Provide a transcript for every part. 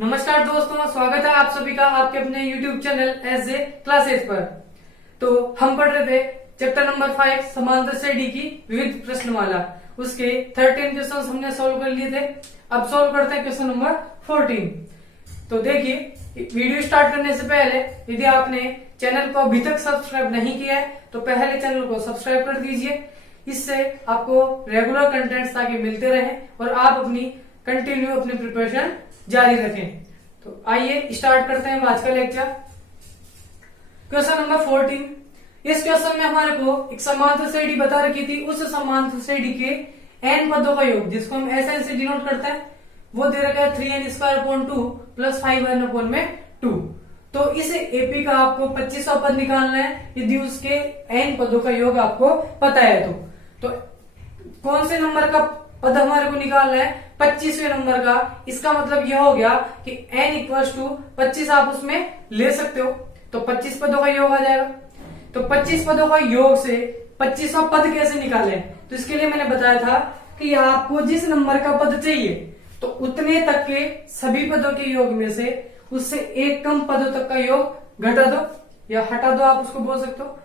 नमस्कार दोस्तों, स्वागत है आप सभी का आपके अपने YouTube channel S A classes पर। तो हम पढ़ रहे थे चैप्टर नंबर 5 समांतर श्रेणी की विविध प्रश्नमाला। उसके 13 क्वेश्चन हमने सॉल्व कर लिए थे। अब सॉल्व करते हैं क्वेश्चन नंबर 14। तो देखिए, वीडियो स्टार्ट करने से पहले यदि आपने चैनल को अभी तक सब्सक्राइब नहीं किया है तो पहले चैनल को सब्सक्राइब कर दीजिए। इससे आपको रेगुलर कंटेंट्स ताकि मिलते रहे और आप अपनी कंटिन्यू अपनी प्रिपरेशन जारी रखें। तो आइए स्टार्ट करते हैं आज का लेक्चर। Question number 14। इस क्वेश्चन में हमारे को एक समांतर श्रेणी बता रखी थी। उस समांतर श्रेणी के n पदों का योग, जिसको हम Sn से डिनोट करते हैं, वो दे रखा है 3n² प्लस 5n/2। तो इस एपी का आपको 25वां पद निकालना है यदि उसके n पदों का योग आपको पता है। तो कौन से नंबर का पद हमारे को निकालना है? 25वें नंबर का। इसका मतलब यह हो गया कि n = 25 आप उसमें ले सकते हो, तो 25 पदों का योग आ जाएगा। तो 25 पदों का योग से 25वां पद कैसे निकालें? तो इसके लिए मैंने बताया था कि आपको जिस नंबर का पद चाहिए तो उतने तक के सभी पदों के योग में से उससे एक कम पदों तक का योग घटा दो या हटा दो, आप उसको बोल सकते हो।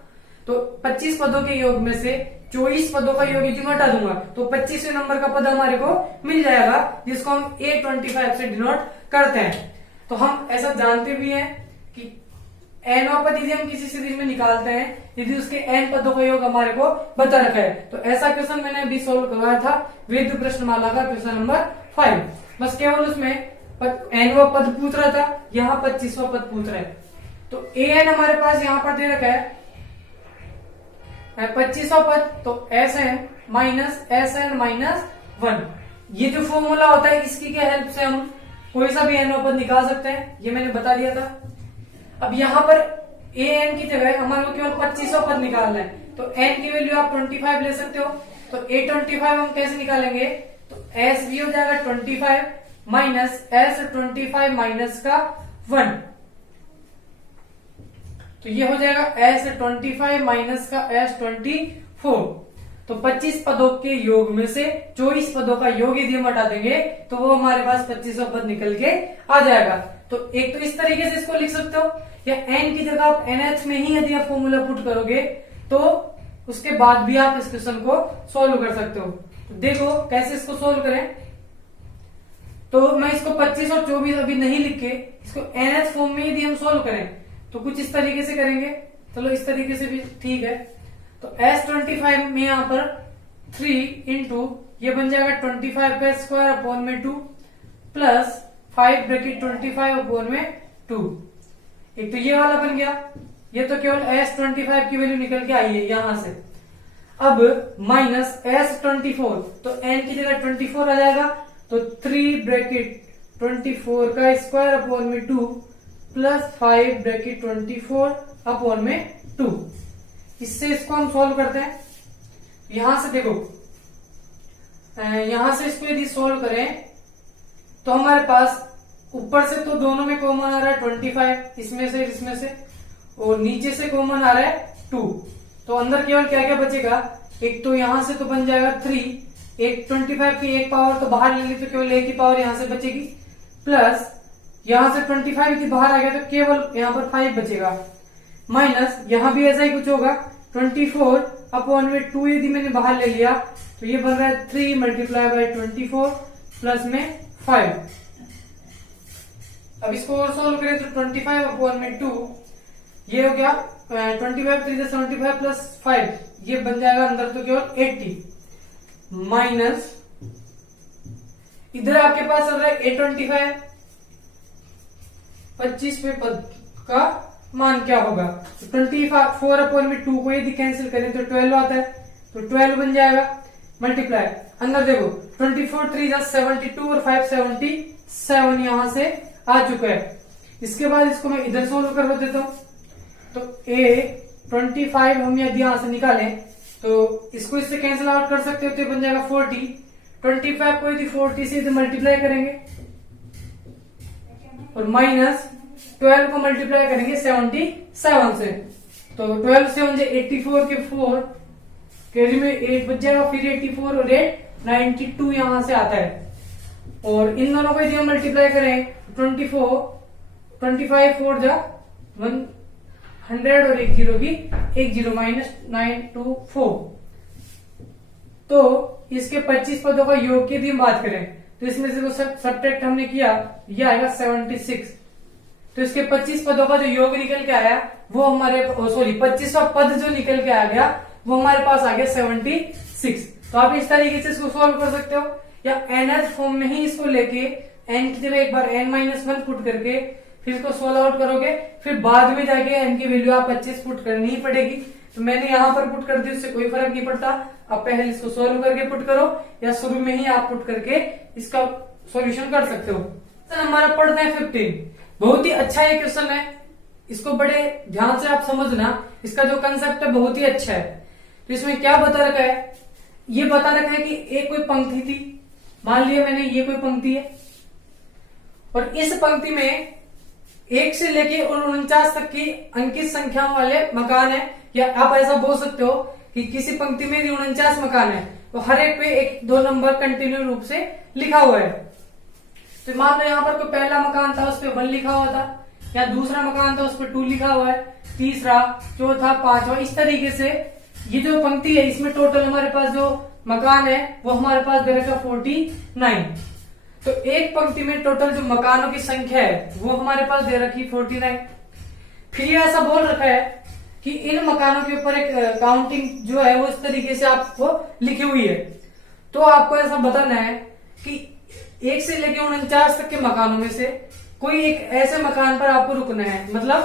तो 25 पदों के योग में से 24 पदों का योग यदि मैं हटा दूंगा तो 25वें नंबर का पद हमारे को मिल जाएगा, जिसको हम A25 से डिनोट करते हैं। तो हम ऐसा जानते भी हैं कि nवां पद यदि हम किसी सीरीज में निकालते हैं यदि उसके n पदों का योग हमारे को बता रखा है। तो ऐसा क्वेश्चन मैंने अभी सोल्व करवाया था विद्युत प्रश्नमाला का क्वेश्चन नंबर 5। बस केवल उसमें nवां पद पूछ रहा था, यहाँ 25वां पद पूछ रहा है। तो an हमारे पास यहाँ पर दे रखा है 25वां पद, तो Sn माइनस Sn-1। ये जो फॉर्मूला होता है इसकी के हेल्प से हम कोई सा भी nवां पद निकाल सकते हैं, ये मैंने बता दिया था। अब यहाँ पर an की जगह हमारे को केवल 25वां पद निकालना है, तो n की वैल्यू आप 25 ले सकते हो। तो A25 हम कैसे निकालेंगे? तो S भी हो जाएगा 25 माइनस S25 माइनस का 1, तो ये हो जाएगा S25 माइनस का S24। तो 25 पदों के योग में से 24 पदों का योग यदि हम हटा देंगे तो वो हमारे पास 25वां पद निकल के आ जाएगा। तो एक तो इस तरीके से इसको लिख सकते हो, या n की जगह आप NH में ही यदि आप फॉर्मूला पुट करोगे तो उसके बाद भी आप इस क्वेश्चन को सोल्व कर सकते हो। तो देखो कैसे इसको सोल्व करें। तो मैं इसको 25 और 24 अभी नहीं लिख के इसको NH फॉर्म में यदि हम सोल्व करें तो कुछ इस तरीके से करेंगे। चलो इस तरीके से भी ठीक है। तो S25 में यहाँ पर 3 इंटू ये बन जाएगा 25 का स्क्वायर अपॉन में 2 प्लस 5 ब्रैकेट 25 में 2। एक तो ये वाला बन गया। ये तो केवल S25 की वैल्यू निकल के आई है यहां से। अब माइनस S24, तो n की जगह 24 आ जाएगा, तो 3 ब्रैकेट 24 का स्क्वायर अपॉन में 2 प्लस 5 ब्रैकेट 24 अपॉन में 2। इससे इसको हम सॉल्व करते हैं। यहां से देखो, यहां से इसको यदि सॉल्व करें तो हमारे पास ऊपर से तो दोनों में कॉमन आ रहा है 25, इसमें से, और नीचे से कॉमन आ रहा है 2। तो अंदर केवल क्या क्या बचेगा? एक तो यहां से तो बन जाएगा 3, एक 25 की एक पावर तो बाहर ले ली तो केवल एक ही पावर यहां से बचेगी, प्लस यहां से 25 यदि बाहर आ गया तो केवल यहां पर 5 बचेगा, माइनस यहां भी ऐसा ही कुछ होगा 24 अपॉन में 2 यदि मैंने बाहर ले लिया तो ये बन रहा है 3 मल्टीप्लाई बाय 24 प्लस में 5। अब इसको और सोल्व करें तो 25 अपॉन में 2 ये हो गया 25 3 75 प्लस 5, ये बन जाएगा अंदर तो केवल 80, माइनस इधर आपके पास चल रहा है A25। 25वें पद का मान क्या होगा? 24 अपॉन में 2 को यदि कैंसिल करें तो 12 आता है, तो 12 बन जाएगा मल्टीप्लाई। अंदर देखो 24 3 72 और 5 77 यहां से आ चुका है। इसके बाद इसको मैं इधर सोल्व कर देता हूं। तो A25 हम यदि यहां से निकालें तो इसको इससे कैंसिल आउट कर सकते हो, तो बन जाएगा 40। 25 को यदि 40 से मल्टीप्लाई करेंगे और माइनस 12 को मल्टीप्लाई करेंगे 77 से, तो 12 से मुझे 84 के 4 कैरी में 8 बच जाएगा, फिर 84 और 8 92 यहां से आता है। और इन दोनों को यदि हम मल्टीप्लाई करें 25 4 जा 100 और एक जीरो की एक जीरो -924। तो इसके 25 पदों का योग की यदि हम बात करें तो इसमें से सब्ट्रैक्ट हमने किया, ये आएगा 76। तो इसके 25 पदों का जो योग निकल के आया वो हमारे 25वां पद जो निकल के आ गया वो हमारे पास आ गया 76। तो आप इस तरीके से इसको सॉल्व कर सकते हो, या nth फॉर्म में ही इसको लेके n की जगह एक बार n-1 पुट करके फिर इसको सोल्व आउट करोगे, फिर बाद में जाके n की वैल्यू आप 25 पुट करनी ही पड़ेगी। तो मैंने यहाँ पर पुट कर दी, उससे कोई फर्क नहीं पड़ता। आप पहले इसको सोल्व करके पुट करो या शुरू में ही आप पुट करके इसका सॉल्यूशन कर सकते हो। हमारा पढ़ते हैं 15। बहुत ही अच्छा ये क्वेश्चन है, इसको बड़े ध्यान से आप समझना। इसका जो कंसेप्ट है बहुत ही अच्छा है। तो इसमें क्या बता रखा है, ये बता रखा है कि एक कोई पंक्ति थी, मान लिया मैंने ये कोई पंक्ति है और इस पंक्ति में 1 से लेके 49 तक की अंकित संख्याओं वाले मकान है, या आप ऐसा बोल सकते हो कि किसी पंक्ति में 49 मकान है तो हर एक पे 1-2 नंबर कंटिन्यू रूप से लिखा हुआ है। तो मान लो यहाँ पर कोई पहला मकान था उस पर 1 लिखा हुआ था, या दूसरा मकान था उस पर 2 लिखा हुआ है, तीसरा, चौथा, पांचवा, इस तरीके से ये जो पंक्ति है इसमें टोटल हमारे पास जो मकान है वो हमारे पास दे रखा 49। तो एक पंक्ति में टोटल जो मकानों की संख्या है वो हमारे पास दे रखी 49। फिर ये ऐसा बोल रखा है कि इन मकानों के ऊपर एक काउंटिंग जो है वो इस तरीके से आपको लिखी हुई है। तो आपको ऐसा बताना है कि 1 से लेकर 49 तक के मकानों में से कोई एक ऐसे मकान पर आपको रुकना है। मतलब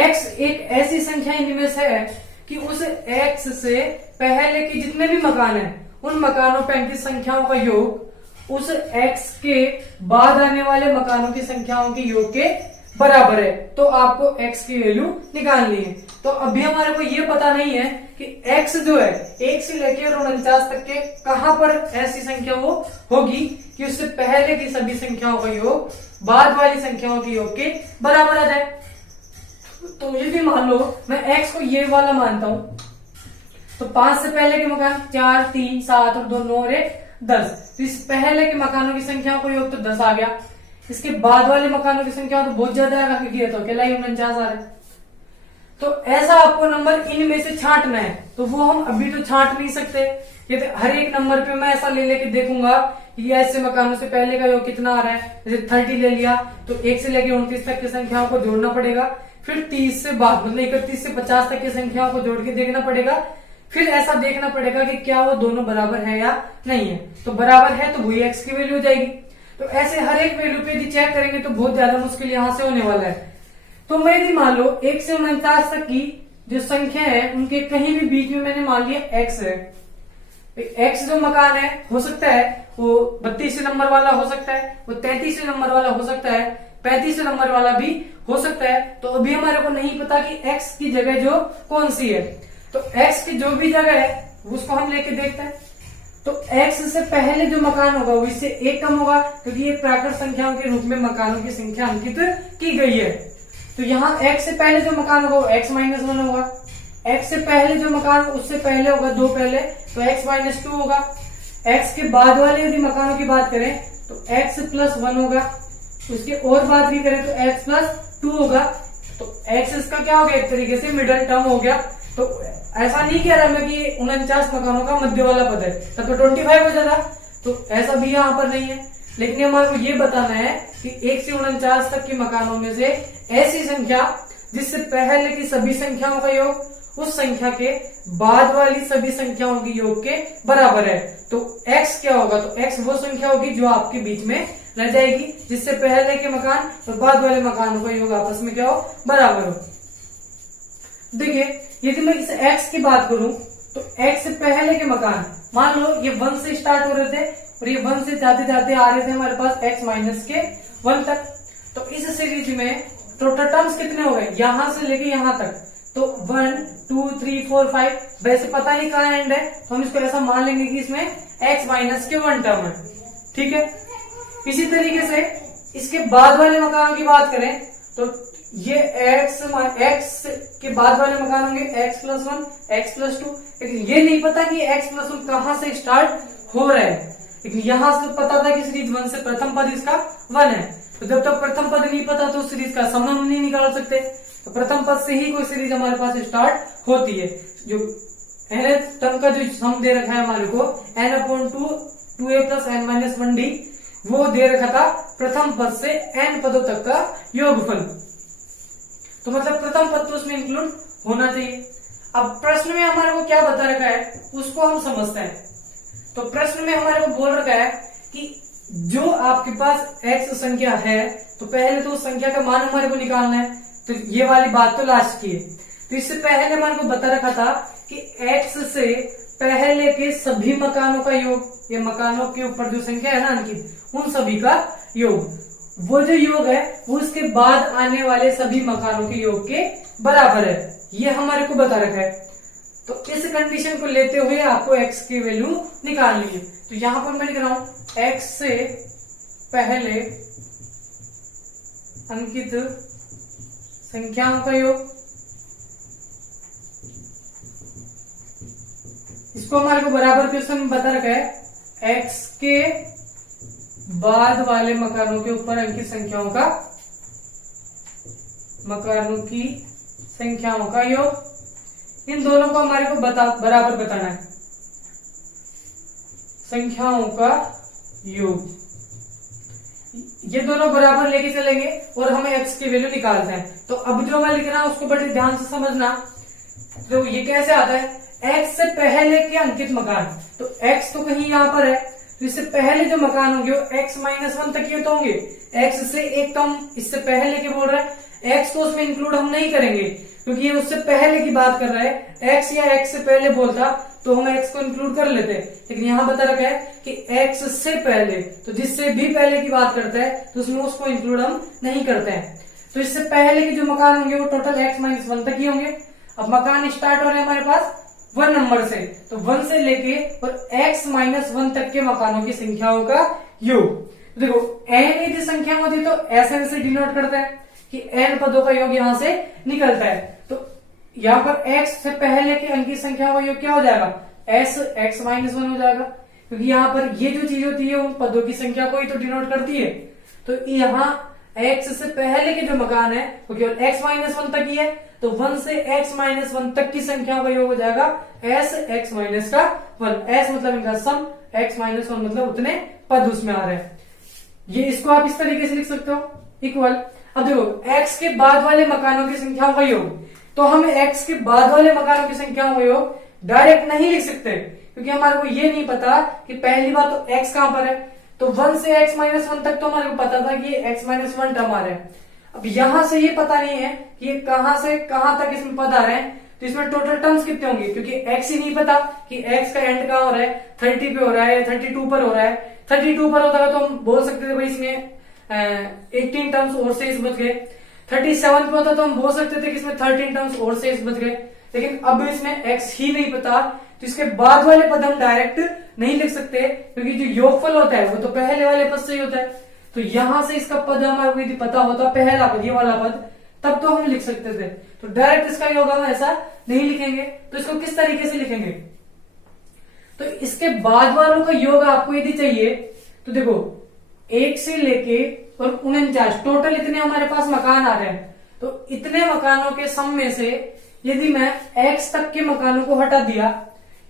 x एक ऐसी संख्या इनमें से है कि उस x से पहले के जितने भी मकान हैं उन मकानों पर की संख्याओं का योग उस x के बाद आने वाले मकानों की संख्याओं के योग के बराबर है। तो आपको x की वैल्यू निकालनी है। तो अभी हमारे को ये पता नहीं है कि x जो है 1 से लेकर 49 तक के कहां पर ऐसी संख्या वो होगी कि उससे पहले की सभी संख्याओं का योग बाद वाली संख्याओं के योग के बराबर आ जाए। तो यदि मान लो मैं x को ये वाला मानता हूं तो 5 से पहले के मकान 4, 3, 7 और 2, 9 और 1, 10। तो इस पहले के मकानों की संख्याओं का योग तो 10 आ गया। इसके बाद वाले मकानों की संख्या तो बहुत ज्यादा आएगा क्योंकि ये तो अकेला ही 49 आ रहा है। तो ऐसा आपको नंबर इनमें से छांटना है, तो वो हम अभी तो छांट नहीं सकते। ये तो हर एक नंबर पे मैं ऐसा ले लेके देखूंगा कि ऐसे मकानों से पहले का योग कितना आ रहा है। जैसे 30 ले लिया तो 1 से लेकर 29 तक की संख्याओं को जोड़ना पड़ेगा, फिर 30 से बाद मतलब 31 से 50 तक की संख्याओं को जोड़ के देखना पड़ेगा, फिर ऐसा देखना पड़ेगा कि क्या वो दोनों बराबर है या नहीं है। तो बराबर है तो वही एक्स की वैल्यू हो जाएगी। तो ऐसे हर एक वैल्यू पे यदि चेक करेंगे तो बहुत ज्यादा मुश्किल यहां से होने वाला है। तो मैं यदि मान लो 1 से 49 तक की जो संख्या है उनके कहीं भी बीच में मैंने मान लिया एक्स है। एक्स जो मकान है हो सकता है वो 32 नंबर वाला हो सकता है, वो 33 नंबर वाला हो सकता है, 35 नंबर वाला भी हो सकता है। तो अभी हमारे को नहीं पता कि एक्स की जगह जो कौन सी है। तो x की जो भी जगह है उसको हम लेके देखते हैं। तो x से पहले जो मकान होगा वो इससे 1 कम होगा क्योंकि ये प्राकृत संख्याओं के रूप में मकानों की संख्या अंकित की गई है। तो यहाँ x से पहले जो मकान होगा वो x-1 होगा। x से पहले जो मकान उससे पहले होगा 2 पहले तो x-2 होगा। x के बाद वाले यदि मकानों की बात करें तो x+1 होगा। उसके और बात भी करें तो x+2 होगा। तो x इसका क्या हो गया, एक तरीके से मिडिल टर्म हो गया। तो ऐसा नहीं कह रहा मैं कि 49 मकानों का मध्य वाला पद है, तब तो 25 हो जाता। तो ऐसा भी यहाँ पर नहीं है, लेकिन हमारे को ये बताना है कि 1 से 49 तक के मकानों में से ऐसी संख्या जिससे पहले की सभी संख्याओं का योग उस संख्या के बाद वाली सभी संख्याओं के योग के बराबर है। तो x क्या होगा, तो x वो संख्या होगी जो आपके बीच में रह जाएगी जिससे पहले के मकान और बाद वाले मकानों का योग आपस में क्या हो, बराबर हो। देखिए यदि मैं इस x की बात करूं तो x से पहले के मकान मान लो ये 1 से स्टार्ट हो रहे थे और ये 1 से जाते जाते आ रहे थे हमारे पास x-1 तक। तो इस सीरीज में टोटल टर्म्स कितने हो गए यहां से लेके यहां तक, तो 1 2 3 4 5। वैसे पता नहीं कहाँ एंड है तो हम इसको ऐसा मान लेंगे कि इसमें x-1 टर्म है, ठीक है। इसी तरीके से इसके बाद वाले मकान की बात करें तो ये x के बाद वाले मकान होंगे x+1 x+2। लेकिन ये नहीं पता कि x+1 कहां से स्टार्ट हो रहा है, लेकिन यहां से पता था कि सीरीज 1 से प्रथम पद इसका 1 है। तो जब तक प्रथम पद नहीं पता तो सीरीज का सम हम नहीं निकाल सकते। तो प्रथम पद से ही कोई सीरीज हमारे पास स्टार्ट होती है। जो nth टर्म का जो सम दे रखा है हमारे को n/2 2a + n - 1d, वो दे रखा था प्रथम पद से n पदों तक का योगफल। तो मतलब प्रथम पद तो उसमें इंक्लूड होना चाहिए। अब प्रश्न में हमारे को क्या बता रखा है उसको हम समझते हैं। तो प्रश्न में हमारे को बोल रखा है कि जो आपके पास x संख्या है तो पहले तो उस संख्या का मान हमारे को निकालना है। तो ये वाली बात तो लास्ट की है। तो इससे पहले हमारे को बता रखा था कि x से पहले के सभी मकानों का योग, ये मकानों के ऊपर जो संख्या है ना अंकित, उन सभी का योग, वो जो योग है वो उसके बाद आने वाले सभी मकानों के योग के बराबर है, ये हमारे को बता रखा है। तो इस कंडीशन को लेते हुए आपको x की वैल्यू निकालनी है। तो यहां पर मैं लिख रहा हूं x से पहले अंकित संख्याओं का योग, इसको हमारे को बराबर क्वेश्चन में बता रखा है x के बाद वाले मकानों के ऊपर अंकित संख्याओं का, मकानों की संख्याओं का योग, इन दोनों को हमारे को बराबर बताना है, संख्याओं का योग। ये दोनों बराबर लेके चलेंगे और हमें x की वैल्यू निकालते हैं। तो अब जो मैं लिख रहा हूं उसको बड़े ध्यान से समझना। तो ये कैसे आता है, x से पहले के अंकित मकान, तो x तो कहीं यहां पर है, तो इससे पहले जो मकान होंगे वो x - 1 तक ये तो होंगे। x से एक तो हम इससे पहले के बोल रहे हैं, x तो उसमें इंक्लूड हम नहीं करेंगे क्योंकि ये उससे पहले की बात कर रहा है। x या x से पहले बोलता तो हम x को इंक्लूड कर लेते हैं, लेकिन यहाँ बता रखा है कि x से पहले, तो जिससे भी पहले की बात करता है तो उसमें उसको इंक्लूड हम नहीं करते हैं। तो इससे पहले के जो मकान होंगे वो टोटल x - 1 तक ही होंगे। अब मकान स्टार्ट हो रहे हैं हमारे पास 1 नंबर से, तो 1 से लेके और x - 1 तक के मकानों की संख्याओं का योग। देखो n यदि संख्या होती तो Sn से डिनोट करते हैं कि n पदों का योग यहां से निकलता है। तो यहाँ पर x से पहले के अंक की संख्याओं का योग क्या हो जाएगा, s x - 1 हो जाएगा, क्योंकि यहाँ पर ये जो चीज होती है उन पदों की संख्या को ही तो डिनोट करती है। तो यहाँ x से पहले के जो मकान है वो केवल x - 1 तक ही है, तो 1 से x - 1 तक की संख्याओं का योग हो जाएगा s x - 1। s मतलब इनका सम, x - 1 मतलब उतने पद उसमें आ रहे हैं। ये इसको आप इस तरीके से लिख सकते हो इक्वल। अब देखो x के बाद वाले मकानों की संख्याओं का योग, तो हम x के बाद वाले मकानों की संख्याओं का योग डायरेक्ट नहीं लिख सकते क्योंकि हमारे को ये नहीं पता कि पहली बात तो x कहां पर है। तो 1 से x - 1 तक तो हमारे को पता था कि x - 1 टर्म आ रहे हैं। अब यहां से ये पता नहीं है कि ये कहां से कहां तक इसमें पद आ रहे हैं, तो इसमें टोटल टर्म्स कितने होंगे, क्योंकि x ही नहीं पता कि x का एंड कहां हो रहा है, 30 पे हो रहा है, 32 पर हो रहा है। 32 पर होता है तो हम बोल सकते थे भाई इसमें 18 टर्म्स और शेष बच गए। 37 पे होता तो हम बोल सकते थे कि इसमें 13 टर्म्स और शेष बच गए, लेकिन अब इसमें x ही नहीं पता तो इसके बाद वाले पद हम डायरेक्ट नहीं लिख सकते क्योंकि जो योगफल होता है वो तो पहले वाले पद से ही होता है। तो यहां से इसका पद हमारे को यदि पता होता पहला पद, ये वाला पद, तब तो हम लिख सकते थे। तो डायरेक्ट इसका योग हम ऐसा नहीं लिखेंगे। तो इसको किस तरीके से लिखेंगे, तो इसके बाद वालों का योग आपको यदि चाहिए तो देखो 1 से लेके और 49 टोटल इतने हमारे पास मकान आ रहे हैं। तो इतने मकानों के सम में से यदि मैं x तक के मकानों को हटा दिया,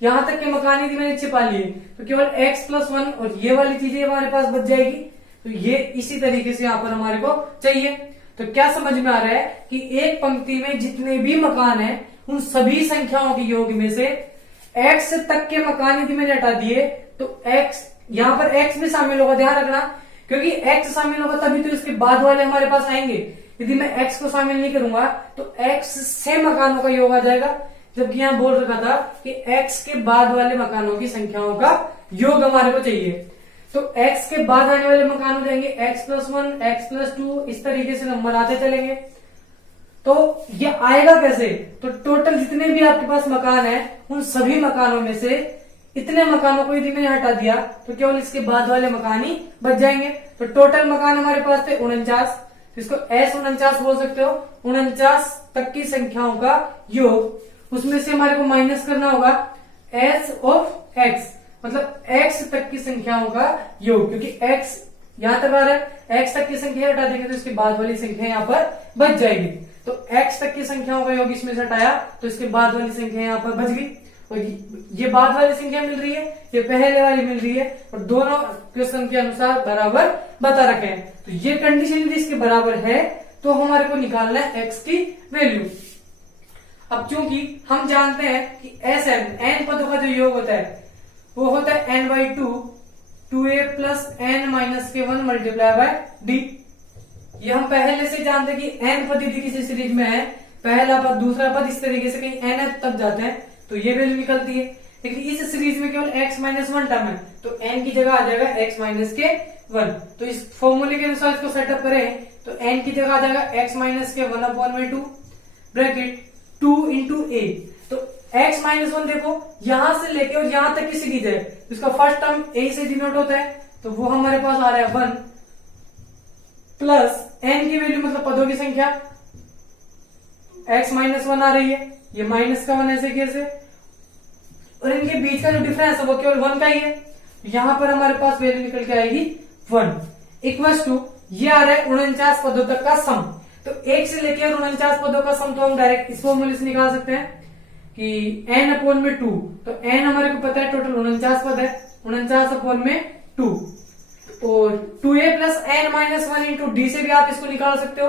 यहां तक के मकान यदि मैंने छिपा लिए, तो केवल x + 1 और ये वाली चीजें हमारे पास बच जाएगी। तो ये इसी तरीके से यहाँ पर हमारे को चाहिए। तो क्या समझ में आ रहा है कि एक पंक्ति में जितने भी मकान हैं उन सभी संख्याओं के योग में से x तक के मकान यदि मैंने हटा दिए तो x, यहाँ पर x भी शामिल होगा, ध्यान रखना, क्योंकि x शामिल होगा तभी तो इसके बाद वाले हमारे पास आएंगे। यदि मैं x को शामिल नहीं करूंगा तो x से मकानों का योग आ जाएगा, जबकि यहाँ बोल रखा था कि x के बाद वाले मकानों की संख्याओं का योग हमारे को चाहिए। तो x के बाद आने वाले मकान हो जाएंगे x + 1, x + 2, इस तरीके से नंबर आते चलेंगे। तो ये आएगा कैसे, तो टोटल जितने भी आपके पास मकान है उन सभी मकानों में से इतने मकानों को यदि मैंने हटा दिया तो केवल इसके बाद वाले मकान ही बच जाएंगे। तो टोटल मकान हमारे पास थे 49, इसको S49 बोल सकते हो। 49 तक की संख्याओं का योग, उसमें से हमारे को माइनस करना होगा S of x, मतलब x तक की संख्याओं का योग, क्योंकि x यहां तक आ रहा है। x तक की संख्या हटा देंगे तो इसके बाद वाली संख्या यहाँ पर बच जाएगी। तो x तक की संख्याओं का योग इसमें से हटाया तो इसके बाद वाली संख्या यहाँ पर बच गई। और ये बाद वाली संख्या मिल रही है, ये पहले वाली मिल रही है, और दोनों क्वेश्चन के अनुसार बराबर बता रखे हैं। तो ये कंडीशन यदि इसके बराबर है तो हमारे को निकालना है x की वैल्यू। अब चूंकि हम जानते हैं कि n पदों का जो योग होता है वो होता है n/2 2a plus n minus के 1 मल्टीप्लाई बाय d। ये हम पहले से जानते हैं कि n पद यदि किसी सीरीज में है, पहला पद दूसरा पद इस तरीके से कहीं n तक जाते हैं तो ये वैल्यू निकलती है। लेकिन इस सीरीज में केवल x-1 टर्म है तो n की जगह आ जाएगा x-1। तो इस फॉर्मूले के अनुसार इसको सेटअप करें तो n की जगह आ जाएगा x-1/2 ब्रैकेट 2 इंटू a। तो x-1 देखो यहां से लेके और यहां तक की सीरीज है, इसका फर्स्ट टर्म a से डिनोट होता है तो वो हमारे पास आ रहा है 1 प्लस n की वैल्यू मतलब पदों की संख्या x-1 आ रही है, ये माइनस का 1 ऐसे कैसे, और इनके बीच का जो डिफरेंस है वो केवल 1 का ही है। यहां पर हमारे पास वैल्यू निकल के आएगी 1 इक्वल्स टू ये आ रहा है 49 पदों तक का सम। तो 1 से लेकर 49 पदों का सम तो हम डायरेक्ट इस फॉर्मूले से निकाल सकते हैं कि n/2। तो n हमारे को पता है टोटल 49 पद है, 49/2 और 2a plus n-1 into D से भी आप इसको निकाल सकते हो।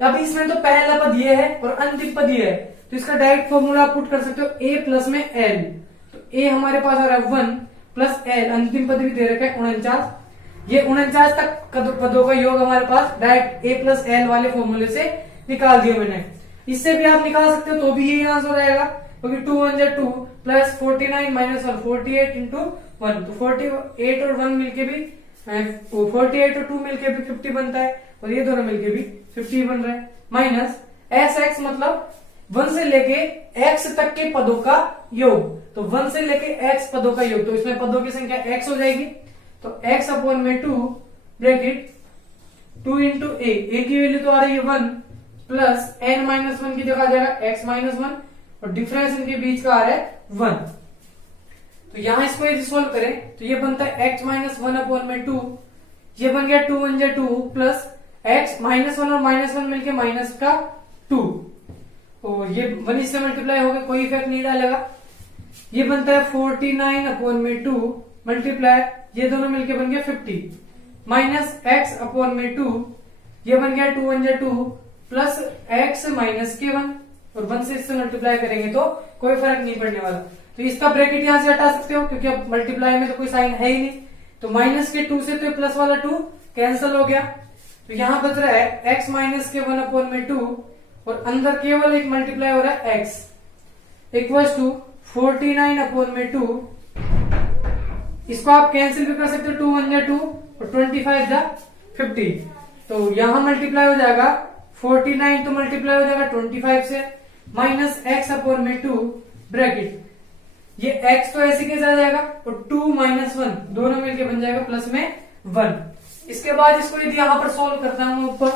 अब इसमें तो पहला पद ये है और अंतिम पद ये है तो इसका डायरेक्ट फॉर्मूला आप पुट कर सकते हो a प्लस में l। तो a हमारे पास आ रहा है 1 प्लस l, अंतिम पद भी दे रखा है 49। ये 49 तक पदों का योग हमारे पास डायरेक्ट a प्लस l वाले फॉर्मूले से निकाल दिया मैंने। इससे भी आप निकाल सकते हो तो भी यही आंसर आएगा क्योंकि 2 1 जा 2 प्लस 49 माइनस 1 48 इंटू 1। तो 48 और 1 मिलके भी 48 और 2 मिलके भी 50 बनता है और ये दोनों मिलके भी 50 बन रहा है। माइनस sx मतलब 1 से लेके x तक के पदों का योग। तो 1 से लेके x पदों का योग, तो इसमें पदों की संख्या x हो जाएगी। तो x/2 ब्रैकेट 2 इंटू a की वैल्यू तो आ रही है 1 प्लस n-1 की जगह आ जाएगा x-1 और डिफरेंस इनके बीच का आ रहा है 1। तो यहां इसको यदि सोल्व करें तो ये बनता है x-1/2, ये बन गया 2 1 जा 2 प्लस x-1 और -1 मिलके माइनस का 2 और ये 1 से मल्टीप्लाई हो गया, कोई इफेक्ट नहीं डालेगा। ये बनता है 49/2 मल्टीप्लाई ये दोनों मिलके बन गया 50 माइनस x/2 ये बन गया 2 1 जा 2 प्लस x माइनस के 1 और 1 से इससे मल्टीप्लाई करेंगे तो कोई फर्क नहीं पड़ने वाला। तो इसका ब्रैकेट यहां से हटा सकते हो क्योंकि अब मल्टीप्लाई में तो कोई साइन है ही नहीं। तो माइनस के 2 से तो प्लस वाला 2 कैंसिल हो गया। तो यहां बच रहा है x-1/2 और अंदर केवल एक मल्टीप्लाई हो रहा है x इक्वल्स टू 49/2। इसको आप कैंसिल भी कर सकते हो 2 1 जा 2 और 25 जा 50। तो यहां मल्टीप्लाई हो जाएगा 49 तो मल्टीप्लाई हो जाएगा 25 से माइनस x/2 ब्रैकेट ये x तो ऐसे कैसे आ जाएगा और 2 -1 दोनों मिलके बन जाएगा प्लस में 1। इसके बाद इसको यदि यहां पर सोल्व करता हूं ऊपर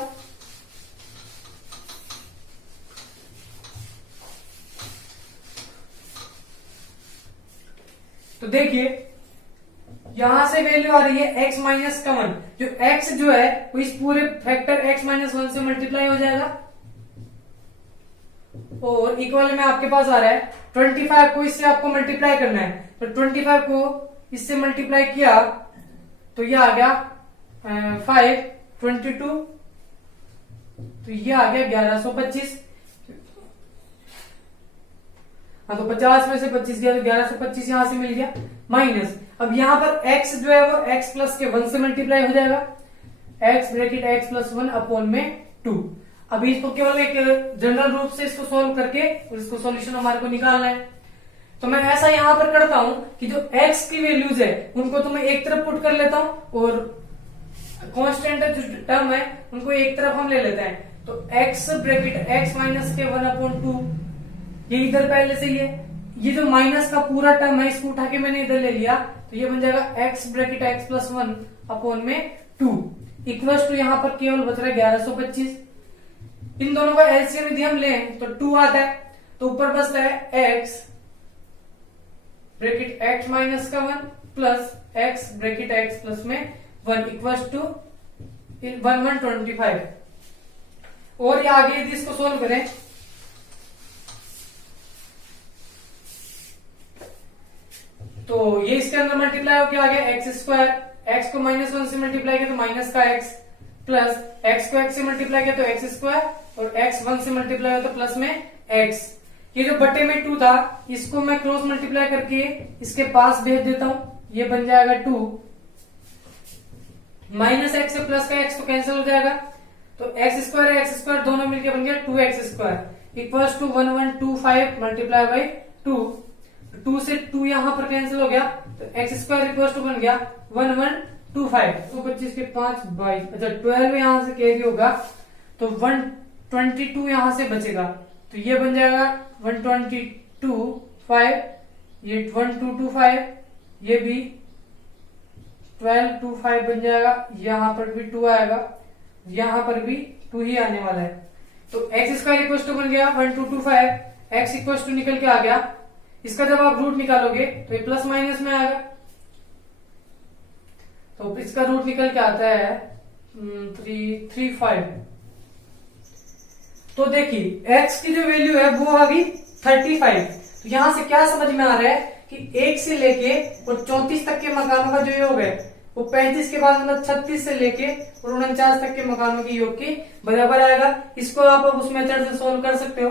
तो देखिए यहां से वैल्यू आ रही है x-1 जो x जो है वो इस पूरे फैक्टर x-1 से मल्टीप्लाई हो जाएगा और इक्वल में आपके पास आ रहा है 25 को इससे आपको मल्टीप्लाई करना है। तो 25 को इससे मल्टीप्लाई किया तो ये आ गया 5 22 तो ये आ गया 1125। हाँ तो 50 में से 25 गया तो 1125 यहां से मिल गया माइनस। अब यहां पर x जो है वो x प्लस के 1 से मल्टीप्लाई हो जाएगा x bracket x plus 1 upon में 2। अभी इसको केवल एक जनरल रूप से इसको सोल्व करके इसको सॉल्यूशन हमारे को निकालना है। तो मैं ऐसा यहां पर करता हूं कि जो x की वैल्यूज है उनको तो मैं एक तरफ पुट कर लेता हूं और कांस्टेंट जो टर्म है उनको एक तरफ हम ले लेते हैं। तो x ब्रैकेट x माइनस के 1/2 ये इधर पहले से ही है। ये जो माइनस का पूरा टर्म है इसको उठा के मैंने इधर ले लिया तो ये बन जाएगा x bracket x plus 1 upon में 2 इक्वल्स टू यहाँ पर केवल बच रहा है 1125। इन दोनों का एलसीएम यदि हम लें तो 2 आता है तो ऊपर बचता है x ब्रैकेट x माइनस का 1 plus x bracket x plus में 1 इक्वल्स टू 1125। और ये आगे यदि इसको सोल्व करें तो ये इसके अंदर मल्टीप्लाई होकर आ गया एक्स स्क्वायर, एक्स को -1 से मल्टीप्लाई किया तो माइनस का एक्स, प्लस एक्स को एक्स से मल्टीप्लाई किया तो एक्स स्क्वायर, और एक्स 1 से मल्टीप्लाई हुआ तो प्लस में एक्स। ये जो बटे में 2 था इसको मैं क्रॉस मल्टीप्लाई करके इसके पास भेज देता हूं, ये बन जाएगा 2, माइनस एक्स से प्लस का एक्स तो कैंसिल हो जाएगा, तो एक्स स्क्वायर दोनों मिलके बन गया 2x square equals to 1125 multiply by 2। 2 से 2 यहां पर कैंसिल हो गया तो एक्स स्क्वायर इक्वल्स टू बन गया 1125। तो 25 के 5 22, अच्छा 12 यहां से कैरी होगा तो 122 यहां से बचेगा, तो ये बन जाएगा 122.5, ये 1225, ये भी 1225 बन जाएगा, यहां पर भी 2 आएगा, यहां पर भी 2 ही आने वाला है। तो एक्स स्क्वायर इक्वल टू बन गया 1225, एक्स इक्वल टू निकल के आ गया। इसका जब आप रूट निकालोगे तो ये प्लस माइनस में आएगा, तो इसका रूट निकल के आता है 335। तो देखिए x की जो वैल्यू है वो आ गई 35। तो यहां से क्या समझ में आ रहा है कि 1 से लेके और 34 तक के मकानों का जो योग है वो 35 के बाद मतलब 36 से लेके और 49 तक के मकानों के योग के बराबर आएगा। इसको आप अब उस मेथड से सोल्व कर सकते हो।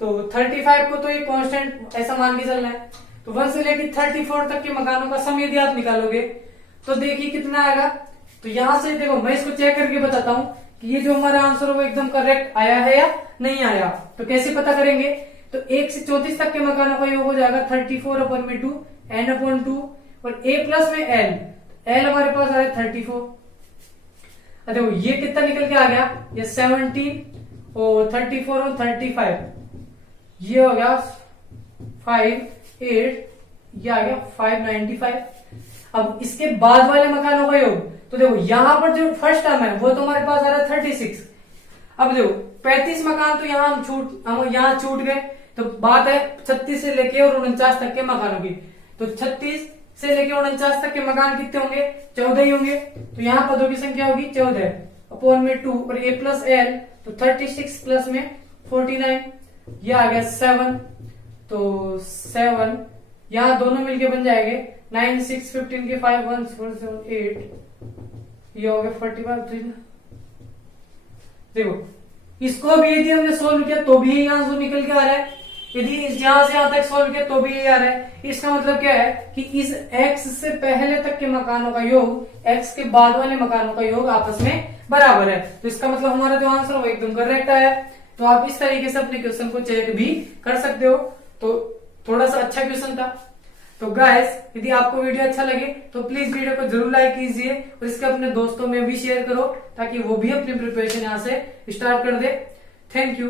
तो 35 को तो ये कांस्टेंट ऐसा मान के चलना है, तो 1 से लेके 34 तक के मकानों का सम यदि आप निकालोगे तो देखिए कितना आएगा। तो यहां से देखो मैं इसको चेक करके बताता हूं कि ये जो हमारा आंसर है वो एकदम करेक्ट आया है या नहीं आया। तो कैसे पता करेंगे, तो 1 से 34 तक के मकानों का योग हो जाएगा 34/2 n/2 और a प्लस में l हमारे पास आ रहा है 34। देखो ये कितना निकल के आ गया, ये 17 और 34 और 35, ये हो गया 5 8, ये आ गया 595। अब इसके बाद वाले मकानों का योग, तो देखो यहां पर जो फर्स्ट टर्म है वो तो हमारे पास आ रहा है 36। अब देखो 35 मकान तो हम यहाँ छूट गए, तो बात है 36 से लेके और 49 तक के मकानों की। तो 36 से लेके 49 तक के मकान कितने होंगे, 14 ही होंगे। तो यहाँ पदों की संख्या होगी 14 अपॉन में 2 और a प्लस l, तो 36 प्लस में 49, ये आ गया 7। तो 7 यहाँ दोनों मिलके बन जाएंगे 9 6 15 के 5 1 4 7 8, ये हो गया 45। देखो इसको भी यदि हमने सोल्व किया तो भी यहां से निकल के आ रहा है, यदि यहां से यहां तक सोल्व किया तो भी ये आ रहा है। इसका मतलब क्या है कि इस x से पहले तक के मकानों का योग x के बाद वाले मकानों का योग आपस में बराबर है। तो इसका मतलब हमारा जो आंसर है वो एकदम करेक्ट आया। तो आप इस तरीके से अपने क्वेश्चन को चेक भी कर सकते हो। तो थोड़ा सा अच्छा क्वेश्चन था। तो गाइस यदि आपको वीडियो अच्छा लगे तो प्लीज वीडियो को जरूर लाइक कीजिए और इसके अपने दोस्तों में भी शेयर करो ताकि वो भी अपनी प्रिपरेशन यहाँ से स्टार्ट कर दे। Thank you.